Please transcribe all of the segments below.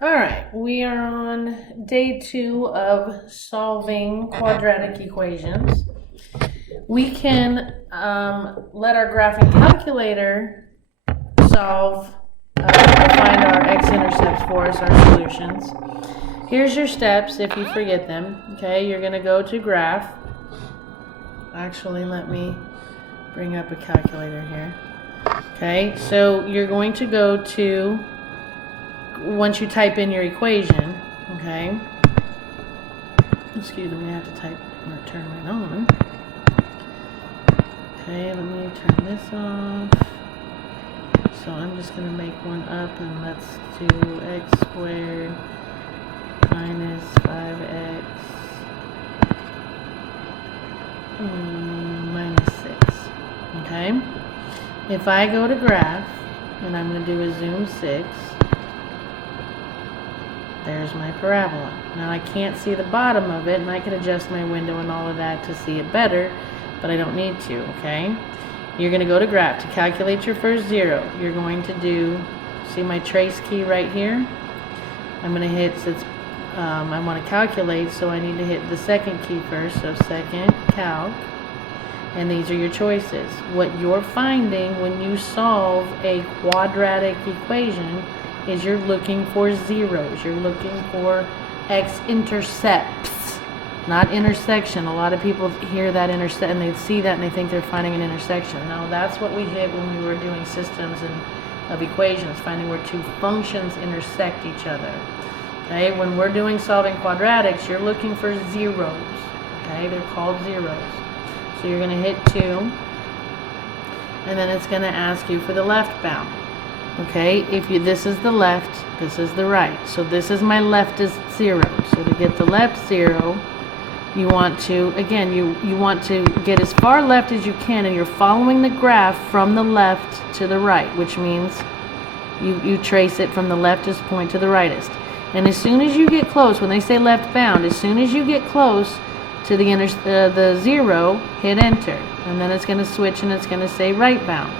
All right, we are on day 2 of solving quadratic equations. We can let our graphing calculator find our x-intercepts for us, our solutions. Here's your steps if you forget them. Okay, you're going to go to graph. Actually, let me bring up a calculator here. Okay, so you're going to go to, once you type in your equation, okay, excuse me, I have to turn it on. Okay, let me turn this off. So I'm just going to make one up, and let's do x squared minus 5x minus 6. Okay, if I go to graph, and I'm going to do a zoom 6, there's my parabola. Now I can't see the bottom of it, and I can adjust my window and all of that to see it better, but I don't need to, okay? You're going to go to graph. To calculate your first 0, you're going to do, see my trace key right here? I'm going to hit, since I want to calculate, so I need to hit the second key first, so second, calc, and these are your choices. What you're finding when you solve a quadratic equation is you're looking for zeros. You're looking for x-intercepts, not intersection. A lot of people hear that intersect and they see that and they think they're finding an intersection. No, that's what we hit when we were doing systems of equations, finding where two functions intersect each other. Okay, when we're doing solving quadratics, you're looking for zeros. Okay, they're called zeros. So you're going to hit 2, and then it's going to ask you for the left bound. Okay, this is the left, this is the right. So this is my leftist 0. So to get the left 0, you want to, again, you want to get as far left as you can, and you're following the graph from the left to the right, which means you trace it from the leftist point to the rightist. And as soon as you get close, when they say left bound, as soon as you get close to the 0, hit enter. And then it's going to switch and it's going to say right bound.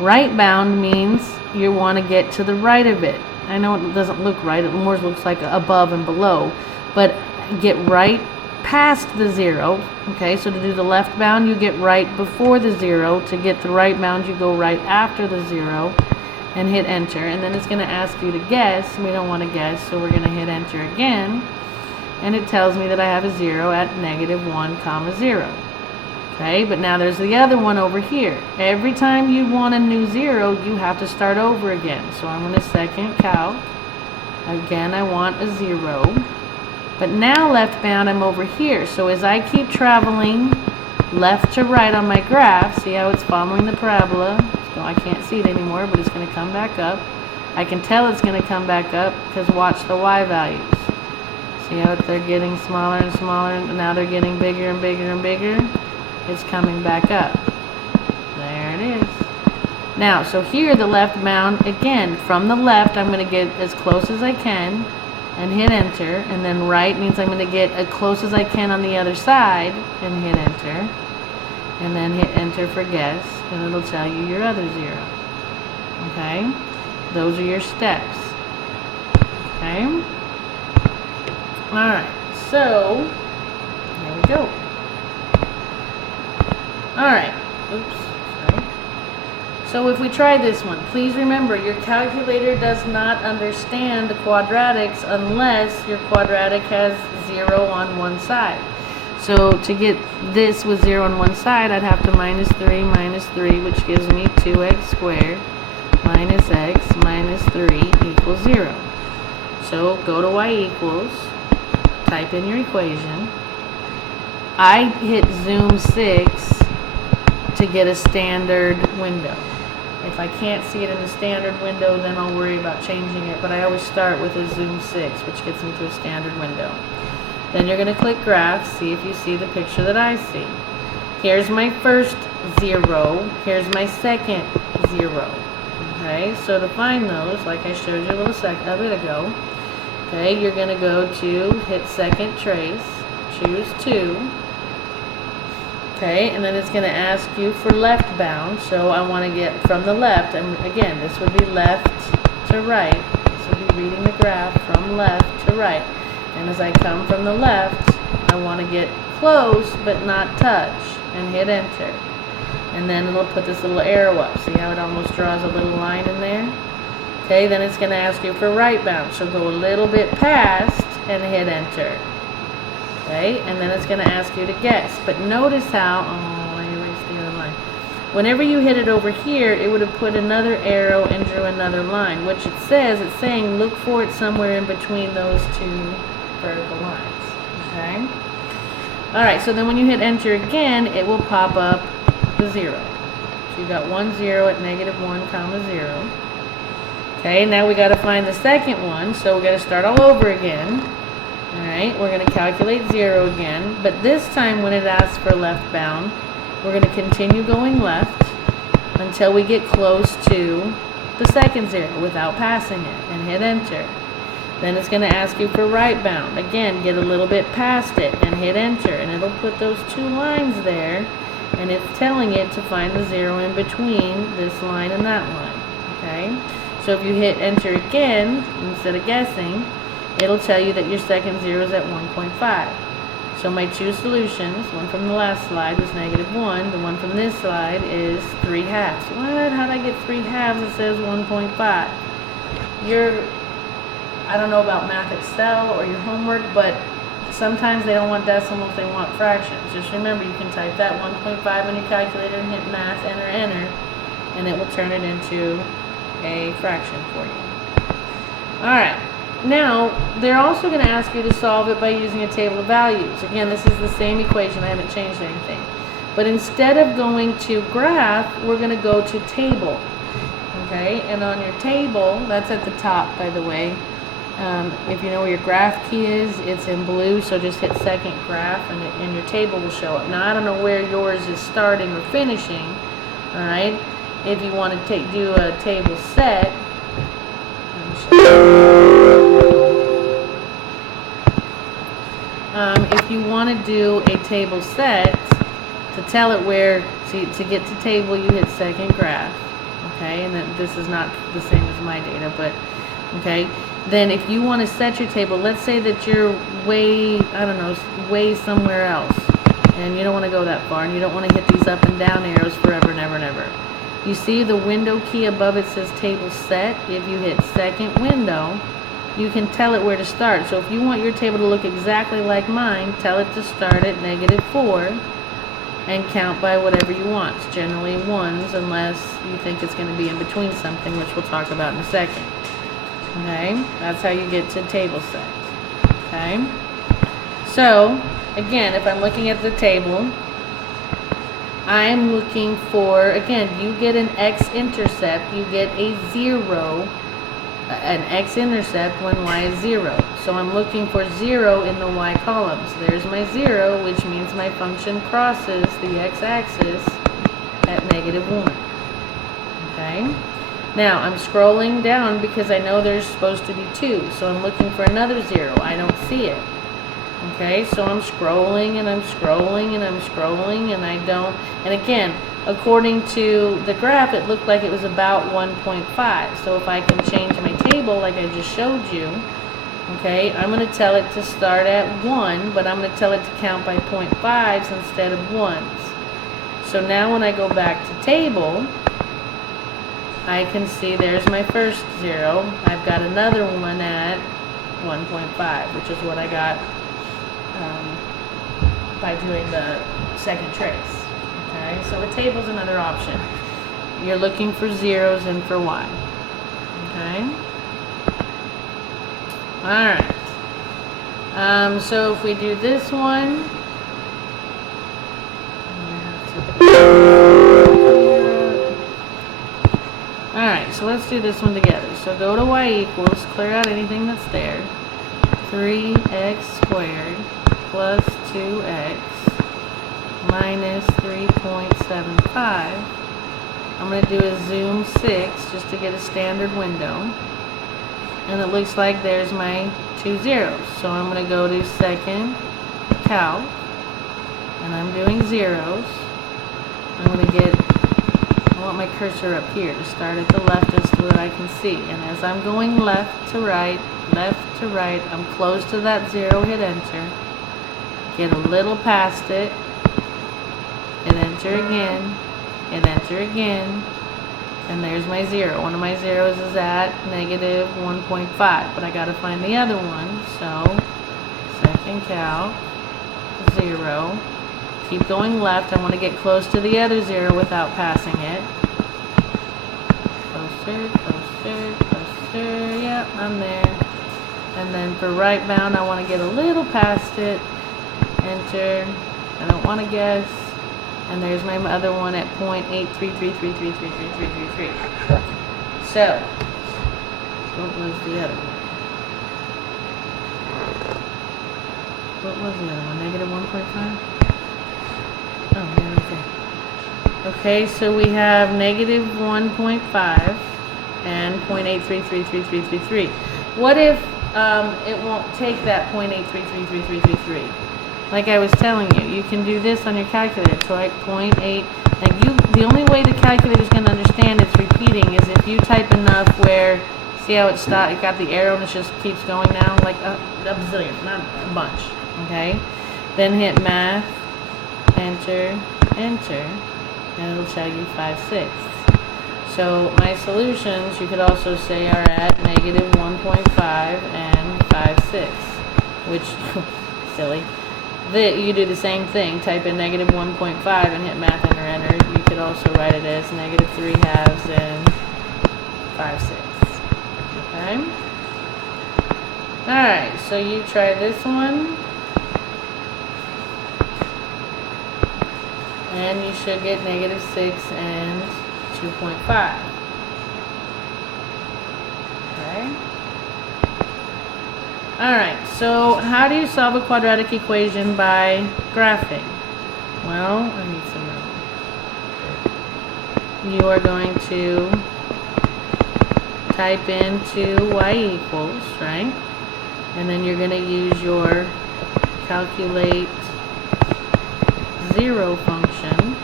Right bound means you want to get to the right of it. I know it doesn't look right, it more looks like above and below, but get right past the 0. Okay, so to do the left bound, you get right before the 0. To get the right bound, you go right after the 0 and hit enter. And then it's going to ask you to guess. We don't want to guess, so we're going to hit enter again. And it tells me that I have a 0 at -1, 0. Okay, but now there's the other one over here. Every time you want a new 0, you have to start over again. So I'm going to second calc. Again, I want a 0. But now left bound, I'm over here. So as I keep traveling left to right on my graph, see how it's following the parabola? So I can't see it anymore, but it's going to come back up. I can tell it's going to come back up because watch the y values. See how they're getting smaller and smaller, and now they're getting bigger and bigger and bigger? It's coming back up. There it is. Now, so here the left bound, again, from the left, I'm going to get as close as I can and hit enter. And then right means I'm going to get as close as I can on the other side and hit enter. And then hit enter for guess, and it'll tell you your other 0. Okay? Those are your steps. Okay? Alright, so here we go. Alright, oops, sorry. So if we try this one, please remember your calculator does not understand the quadratics unless your quadratic has 0 on one side. So to get this with 0 on one side, I'd have to minus 3, which gives me 2x squared minus x minus 3 equals 0. So go to y equals, type in your equation. I hit zoom 6 to get a standard window. If I can't see it in a standard window, then I'll worry about changing it, but I always start with a zoom 6, which gets me to a standard window. Then you're going to click graph, see if you see the picture that I see. Here's my first 0, here's my second 0. Okay, so to find those, like I showed you a bit ago, okay, you're going to go to hit second trace, choose 2. Okay, and then it's going to ask you for left bound, so I want to get from the left, and again, this would be left to right, this would be reading the graph from left to right. And as I come from the left, I want to get close but not touch, and hit enter. And then it'll put this little arrow up. See how it almost draws a little line in there? Okay, then it's going to ask you for right bound. So go a little bit past and hit enter. Okay, and then it's going to ask you to guess. But notice how, oh, I erased the other line. Whenever you hit it over here, it would have put another arrow and drew another line, which it says, it's saying look for it somewhere in between those two vertical lines. Okay? Alright, so then when you hit enter again, it will pop up the 0. So you got 1, 0 at -1, comma 0. Okay, now we got to find the second one, so we got to start all over again. Alright, we're going to calculate 0 again, but this time when it asks for left bound, we're going to continue going left until we get close to the second 0 without passing it, and hit enter. Then it's going to ask you for right bound. Again, get a little bit past it and hit enter, and it'll put those two lines there, and it's telling it to find the 0 in between this line and that line. Okay? So if you hit enter again, instead of guessing, it'll tell you that your second 0 is at 1.5. So my two solutions, one from the last slide was -1, the one from this slide is 3/2. What? How did I get 3/2 that says 1.5? I don't know about Math Excel or your homework, but sometimes they don't want decimals, they want fractions. Just remember, you can type that 1.5 on your calculator and hit math, enter, enter, and it will turn it into a fraction for you. Alright, now they're also going to ask you to solve it by using a table of values. Again, this is the same equation, I haven't changed anything. But instead of going to graph, we're going to go to table. Okay, and on your table, that's at the top, by the way. If you know where your graph key is, it's in blue, so just hit second graph and your table will show up. Now I don't know where yours is starting or finishing, alright? If you want to do a table set, if you want to do a table set, to tell it where, to get to table, you hit second graph, okay? And then this is not the same as my data, but, okay? Then if you want to set your table, let's say that you're way, I don't know, way somewhere else, and you don't want to go that far, and you don't want to hit these up and down arrows forever and ever and ever. You see the window key above it says table set. If you hit second window, you can tell it where to start. So if you want your table to look exactly like mine, tell it to start at -4 and count by whatever you want. It's generally ones unless you think it's going to be in between something, which we'll talk about in a second. Okay, that's how you get to table set. Okay, so again, if I'm looking at the table, I'm looking for, again, you get an x-intercept, you get a 0, an x-intercept when y is 0. So I'm looking for 0 in the y columns. There's my 0, which means my function crosses the x-axis at -1. Okay? Now, I'm scrolling down because I know there's supposed to be 2, so I'm looking for another 0. I don't see it. Okay, so I'm scrolling and I'm scrolling and I'm scrolling and I don't, and again, according to the graph, it looked like it was about 1.5. So if I can change my table like I just showed you, okay, I'm going to tell it to start at 1, but I'm going to tell it to count by 0.5s instead of 1s. So now when I go back to table, I can see there's my first 0. I've got another one at 1.5, which is what I got by doing the second trace. Okay, so a table's another option. You're looking for 0s and for y. Okay. Alright. So if we do this one, alright, so let's do this one together. So go to y equals, clear out anything that's there. 3x squared plus 2x minus 3.75. I'm going to do a zoom 6 just to get a standard window. And it looks like there's my 2 zeros. So I'm going to go to second calc. And I'm doing zeros. I'm going to get I want my cursor up here to start at the left just so that I can see. And as I'm going left to right, I'm close to that 0, hit enter. Get a little past it, hit enter again, hit enter again, and there's my 0. One of my zeros is at negative 1.5, but I got to find the other one. So second calc, 0. Keep going left. I want to get close to the other 0 without passing it. Closer, closer, closer. Yep, I'm there. And then for right bound, I want to get a little past it. Enter. I don't want to guess. And there's my other one at 0.83333333333. So, what was the other one? What was the other one? Negative 1.5? Oh, yeah, okay. Okay, so we have negative 1.5 and 0.8333333. What if it won't take that 0.8333333? Like I was telling you, you can do this on your calculator. So like 0.8, the only way the calculator is going to understand it's repeating is if you type enough where, see how it got the arrow and it just keeps going down, like a bazillion, not a bunch, okay? Then hit math, enter, enter, and it'll tell you 5/6. So my solutions, you could also say, are at negative 1.5 and 5/6, which, silly. You do the same thing, type in negative 1.5 and hit math, enter, enter. You could also write it as negative 3/2 and 5/6. Okay? Alright, so you try this one. And you should get negative 6 and 2.5. Okay? Alright, so how do you solve a quadratic equation by graphing? Well, I need some room. You are going to type into y equals, right? And then you're going to use your calculate 0 function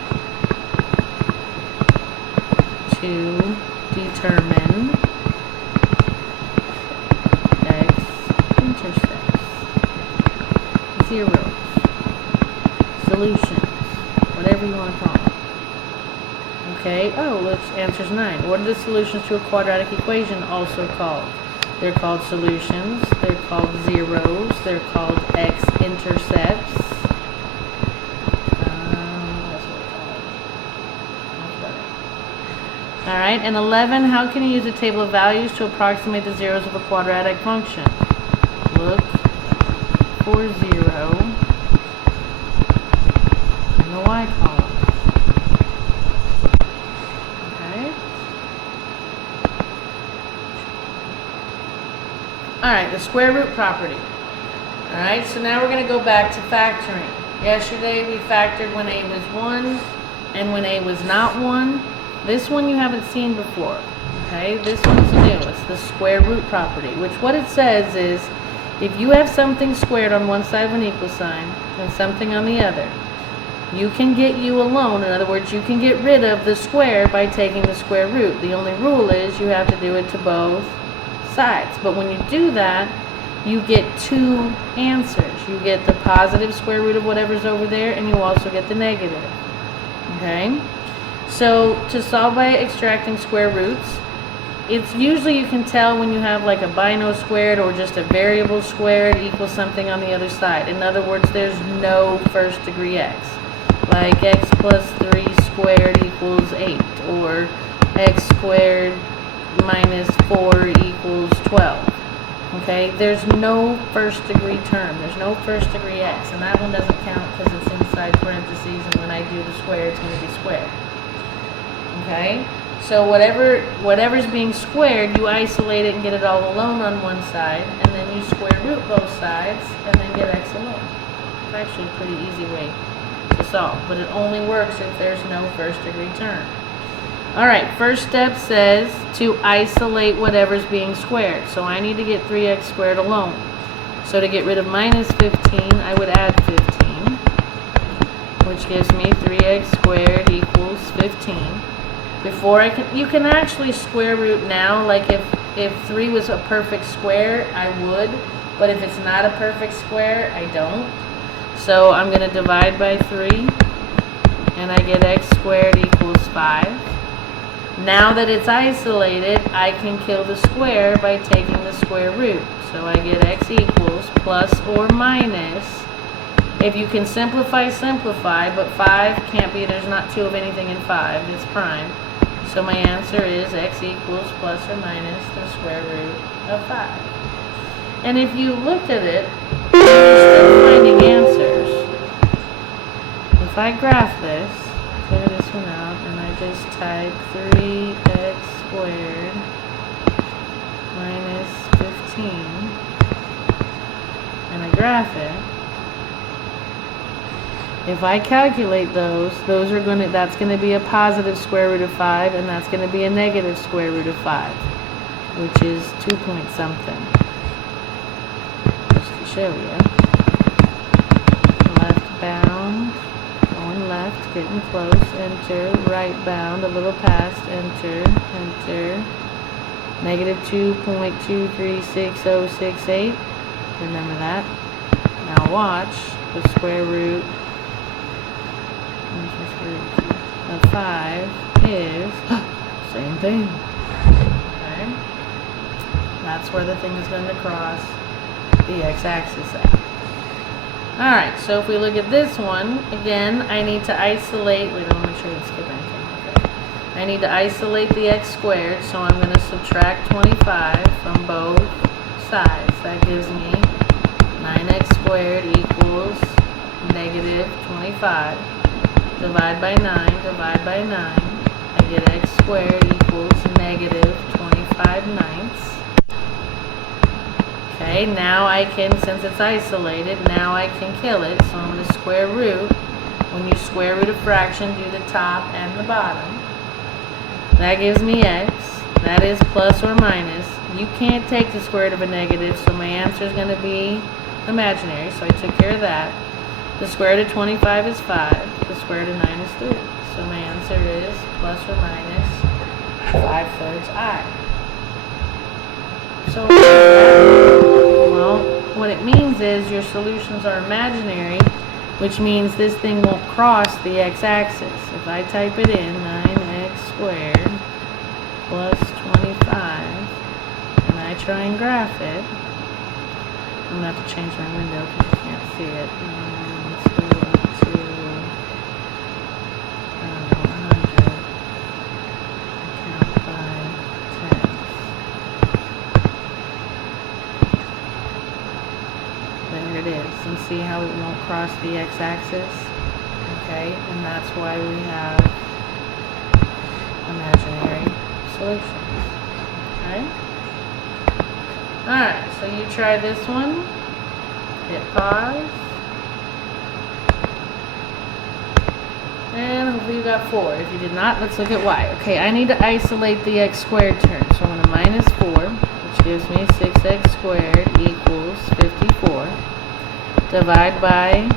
to determine x-intercepts, zeros, solutions, whatever you want to call them. Okay, oh, which answers 9. What are the solutions to a quadratic equation also called? They're called solutions, they're called zeros, they're called x-intercepts. Alright, and 11, how can you use a table of values to approximate the zeros of a quadratic function? Look for 0 in the y column. Okay? Alright, the square root property. Alright, so now we're going to go back to factoring. Yesterday we factored when a was 1 and when a was not 1. This one you haven't seen before, okay? This one's new. It's the square root property, which what it says is if you have something squared on one side of an equal sign and something on the other, you can get u alone. In other words, you can get rid of the square by taking the square root. The only rule is you have to do it to both sides. But when you do that, you get 2 answers. You get the positive square root of whatever's over there, and you also get the negative, okay? So to solve by extracting square roots, it's usually you can tell when you have like a bino squared or just a variable squared equals something on the other side. In other words, there's no first degree x. Like x plus 3 squared equals 8, or x squared minus 4 equals 12. Okay, there's no first degree term. There's no first degree x, and that one doesn't count because it's inside parentheses, and when I do the square, it's going to be squared. Okay, so whatever's being squared, you isolate it and get it all alone on one side, and then you square root both sides, and then get x alone. It's actually a pretty easy way to solve, but it only works if there's no first degree term. Alright, first step says to isolate whatever's being squared. So I need to get 3x squared alone. So to get rid of minus 15, I would add 15, which gives me 3x squared equals 15. Before you can actually square root now. Like if 3 was a perfect square, I would. But if it's not a perfect square, I don't. So I'm going to divide by 3. And I get x squared equals 5. Now that it's isolated, I can kill the square by taking the square root. So I get x equals plus or minus. If you can simplify, simplify, but 5 can't be, there's not 2 of anything in 5, it's prime. So my answer is x equals plus or minus the square root of 5. And if you looked at it, you're still finding answers. If I graph this, clear this one out, and I just type 3x squared minus 15, and I graph it, if I calculate those are going to, that's going to be a positive square root of 5, and that's going to be a negative square root of 5, which is 2 point something. Just to show you. Left bound, going left, getting close, enter, right bound, a little past, enter, enter, negative 2.236068, remember that. Now watch, the square root of 5 is same thing. Okay, that's where the thing is going to cross the x-axis at. Alright, so if we look at this one, again, I need to isolate, wait, I want to make sure I didn't skip anything. Okay. I need to isolate the x squared, so I'm going to subtract 25 from both sides. That gives me 9x squared equals negative 25. Divide by 9, divide by 9. I get x squared equals negative 25 ninths. Okay, now I can, since it's isolated, now I can kill it. So I'm going to square root. When you square root a fraction, do the top and the bottom. That gives me x. That is plus or minus. You can't take the square root of a negative, so my answer is going to be imaginary. So I took care of that. The square root of 25 is 5. The square root of 9 is 3. So my answer is plus or minus 5/3 I. So, well, what it means is your solutions are imaginary, which means this thing won't cross the x-axis. If I type it in, 9x squared plus 25, and I try and graph it, I'm going to have to change my window because you can't see it. Let's go up to 100. Count by 10. There it is. And see how it won't cross the x-axis? Okay, and that's why we have imaginary solutions. Okay? Alright, so you try this one. Hit pause. And hopefully you got 4. If you did not, let's look at y. Okay, I need to isolate the x squared term. So I'm going to minus 4, which gives me 6x squared equals 54. Divide by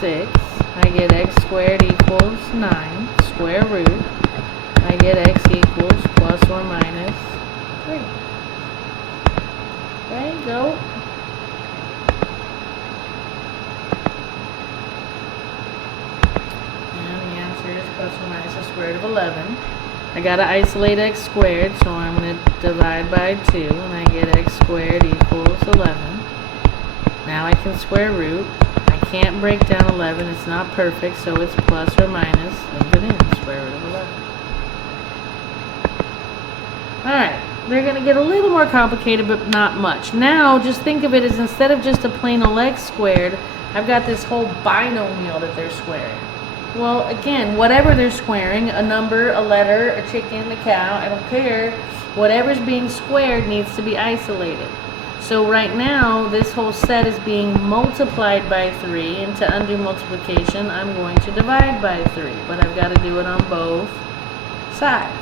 6. I get x squared equals 9. Square root. I get x equals plus or minus 3. Okay, go. Plus or minus the square root of 11. I gotta isolate x squared, so I'm gonna divide by 2, and I get x squared equals 11. Now I can square root. I can't break down 11, it's not perfect, so it's plus or minus, leave it in, square root of 11. Alright, they're gonna get a little more complicated, but not much. Now, just think of it as instead of just a plain old x squared, I've got this whole binomial that they're squaring. Well, again, whatever they're squaring, a number, a letter, a chicken, a cow, I don't care. Whatever's being squared needs to be isolated. So right now, this whole set is being multiplied by 3, and to undo multiplication, I'm going to divide by 3. But I've got to do it on both sides.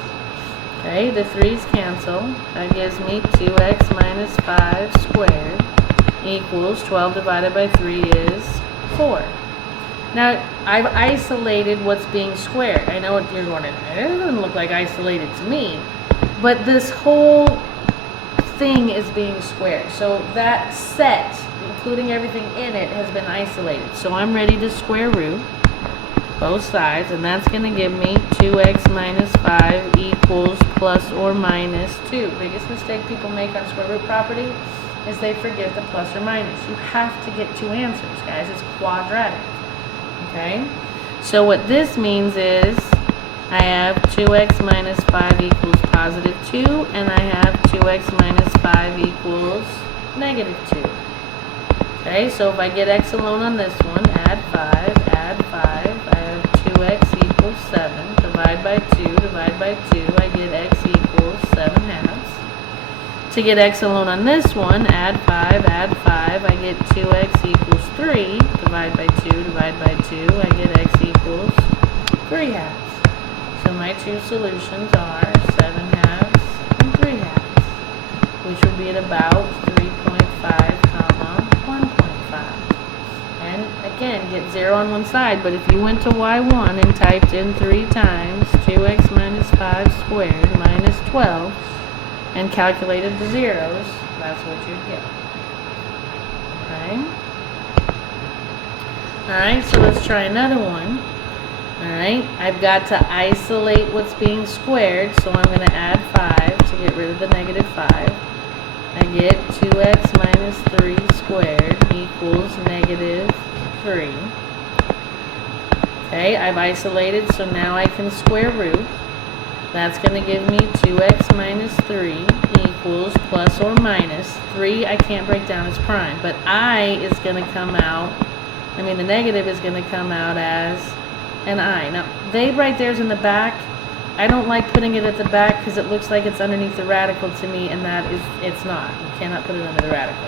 Okay, the 3's cancel. That gives me 2x minus 5 squared equals 12 divided by 3 is 4. Now, I've isolated what's being squared. I know what you're going to, it doesn't look like isolated to me, but this whole thing is being squared. So that set, including everything in it, has been isolated. So I'm ready to square root both sides, and that's going to give me 2x minus 5 equals plus or minus 2. Biggest mistake people make on square root property is they forget the plus or minus. You have to get two answers, guys. It's quadratic. Okay? So what this means is I have 2x minus 5 equals positive 2, and I have 2x minus 5 equals negative 2. Okay, so if I get x alone on this one, add 5, I have 2x equals 7, divide by 2, I get x equals 7 halves. To get x alone on this one, add 5, I get 2x equals 3, divide by 2, I get x equals 3 halves. So my two solutions are 7 halves and 3 halves, which will be at about 3.5 comma 1.5. And again, get 0 on one side, but if you went to y1 and typed in 3 times 2x minus 5 squared minus 12 and calculated the zeros, that's what you'd get. Okay? Alright, so let's try another one. Alright, I've got to isolate what's being squared, so I'm going to add 5 to get rid of the negative 5. I get 2x minus 3 squared equals negative 3. Okay, I've isolated, so now I can square root. That's going to give me 2x minus 3 equals plus or minus. 3 I can't break down as prime, but I is going to come out, the negative is going to come out as an I. Now, they right there's in the back. I don't like putting it at the back because it looks like it's underneath the radical to me, and that is, it's not. You cannot put it under the radical.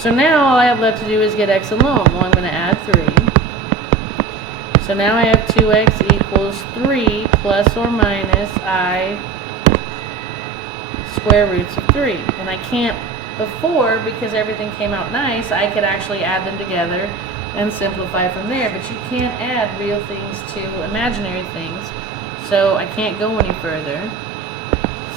So now all I have left to do is get x alone. Well, I'm going to add 3. So now I have 2x equals 3 plus or minus I square roots of 3. And I can't before, because everything came out nice, I could actually add them together and simplify from there. But you can't add real things to imaginary things, so I can't go any further.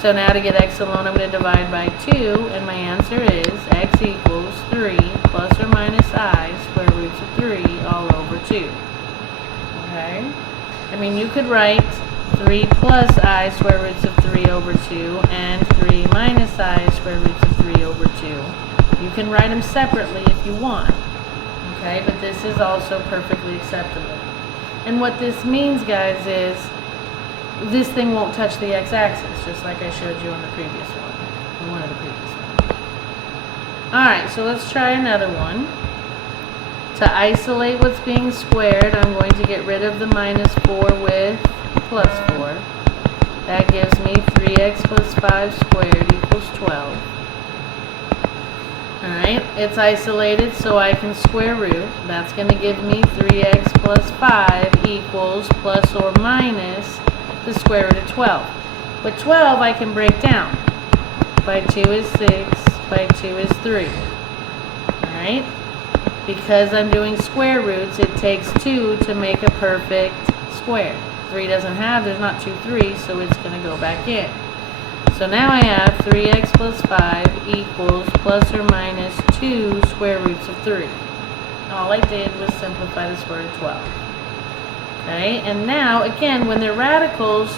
So now to get x alone, I'm going to divide by 2, and my answer is x equals 3 plus or minus I square roots of 3 all over 2. Okay? You could write 3 plus I square roots of 3 over 2 and 3 minus I square roots of 3 over 2. You can write them separately if you want. Okay? But this is also perfectly acceptable. And what this means, guys, is this thing won't touch the x-axis, just like I showed you on the previous one. One of the previous ones. Alright, so let's try another one. To isolate what's being squared, I'm going to get rid of the minus 4 with plus 4. That gives me 3x plus 5 squared equals 12. Alright, it's isolated, so I can square root. That's going to give me 3x plus 5 equals plus or minus the square root of 12. But 12 I can break down. By 2 is 6, by 2 is 3. Alright? Because I'm doing square roots, it takes 2 to make a perfect square. 3 doesn't have, there's not 2 3s, so it's going to go back in. So now I have 3x plus 5 equals plus or minus 2 square roots of 3. All I did was simplify the square root of 12. Okay, and now, again, when they're radicals,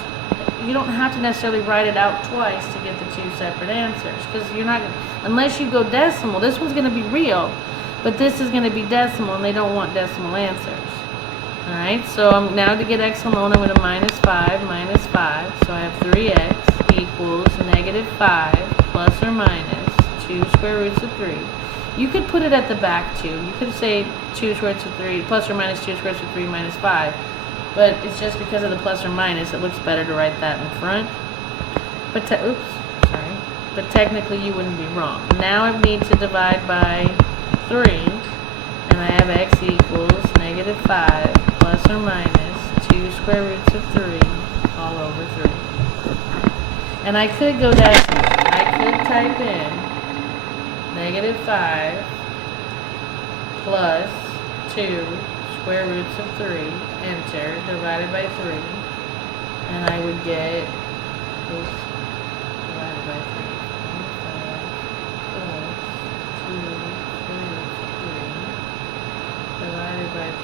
you don't have to necessarily write it out twice to get the two separate answers. Because you're not, unless you go decimal, this one's going to be real, but this is going to be decimal, and they don't want decimal answers. Alright, so now to get x alone, I'm going to minus 5, so I have 3x equals negative 5 plus or minus 2 square roots of 3. You could put it at the back too. You could say 2 square roots of 3 plus or minus 2 square roots of 3 minus 5. But it's just because of the plus or minus, it looks better to write that in front. But But technically you wouldn't be wrong. Now I need to divide by 3, and I have x equals negative 5 plus or minus 2 square roots of 3 all over 3. And I could go decimal. I could type in negative 5 plus 2 square roots of 3, enter, divided by 3, and I would get this divided by 3. 2 square roots of 3 divided by 3.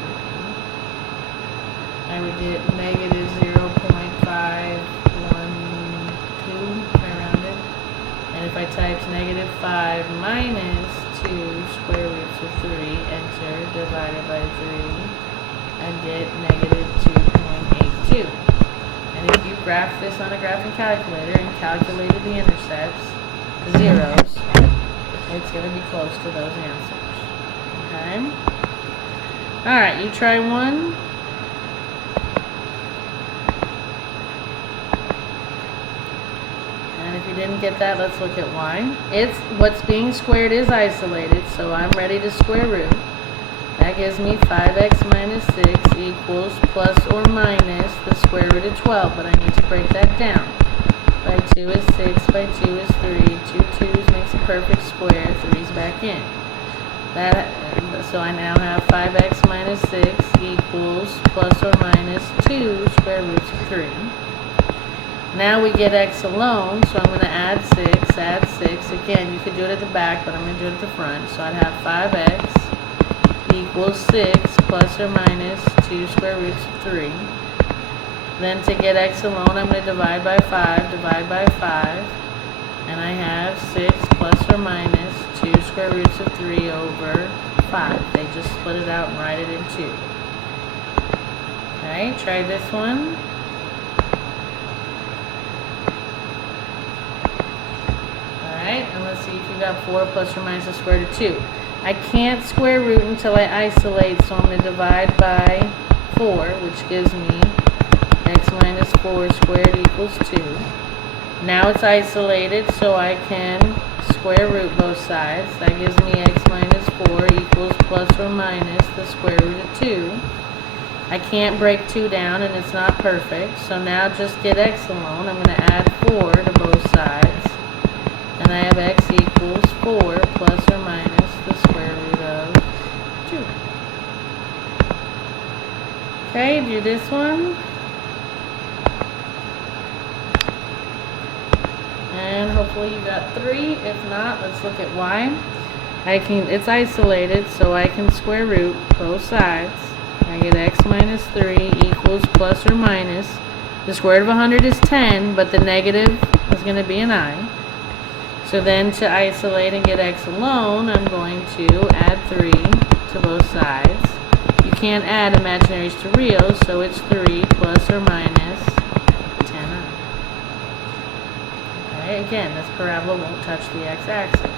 I would get negative 0.512 if I rounded. And if I typed negative 5 minus 2 square roots of 3, enter, divided by 3, I get negative 2.82. And if you graph this on a graphing calculator and calculated the intercepts, the zeros, it's going to be close to those answers. Okay? Alright, you try one. If you didn't get that, let's look at why. It's what's being squared is isolated, so I'm ready to square root. That gives me 5x minus 6 equals plus or minus the square root of 12, but I need to break that down. By 2 is 6, by 2 is 3, 2 2's makes a perfect square, 3's back in. So I now have 5x minus 6 equals plus or minus 2 square roots of 3. Now we get x alone, so I'm going to add 6. Again, you could do it at the back, but I'm going to do it at the front. So I'd have 5x equals 6 plus or minus 2 square roots of 3. Then to get x alone, I'm going to divide by 5, and I have 6 plus or minus 2 square roots of 3 over 5. They just split it out and write it in 2. Alright, try this one. And let's see if you got 4 plus or minus the square root of 2. I can't square root until I isolate, so I'm going to divide by 4, which gives me x minus 4 squared equals 2. Now it's isolated, so I can square root both sides. That gives me x minus 4 equals plus or minus the square root of 2. I can't break 2 down, and it's not perfect, so now just get x alone. I'm going to add 4 to both sides. And I have x equals 4 plus or minus the square root of 2. Okay, do this one. And hopefully you got 3. If not, let's look at y. It's isolated, so I can square root both sides. I get x minus 3 equals plus or minus. The square root of 100 is 10, but the negative is going to be an I. So then to isolate and get x alone, I'm going to add 3 to both sides. You can't add imaginaries to reals, so it's 3 plus or minus 10i. Okay, again, this parabola won't touch the x-axis.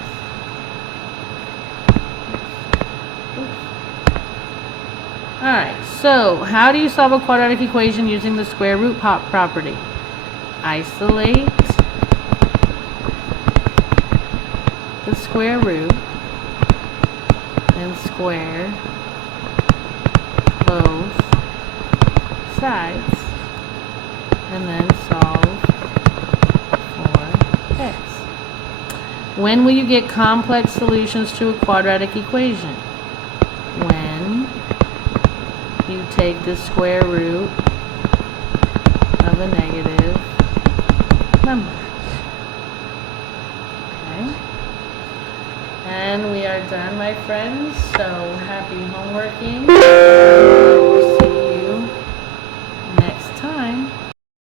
Alright, so how do you solve a quadratic equation using the square root property? Isolate the square root and square both sides, and then solve for x. When will you get complex solutions to a quadratic equation? When you take the square root of a negative number. Okay? And we are done, my friends, so happy homeworking.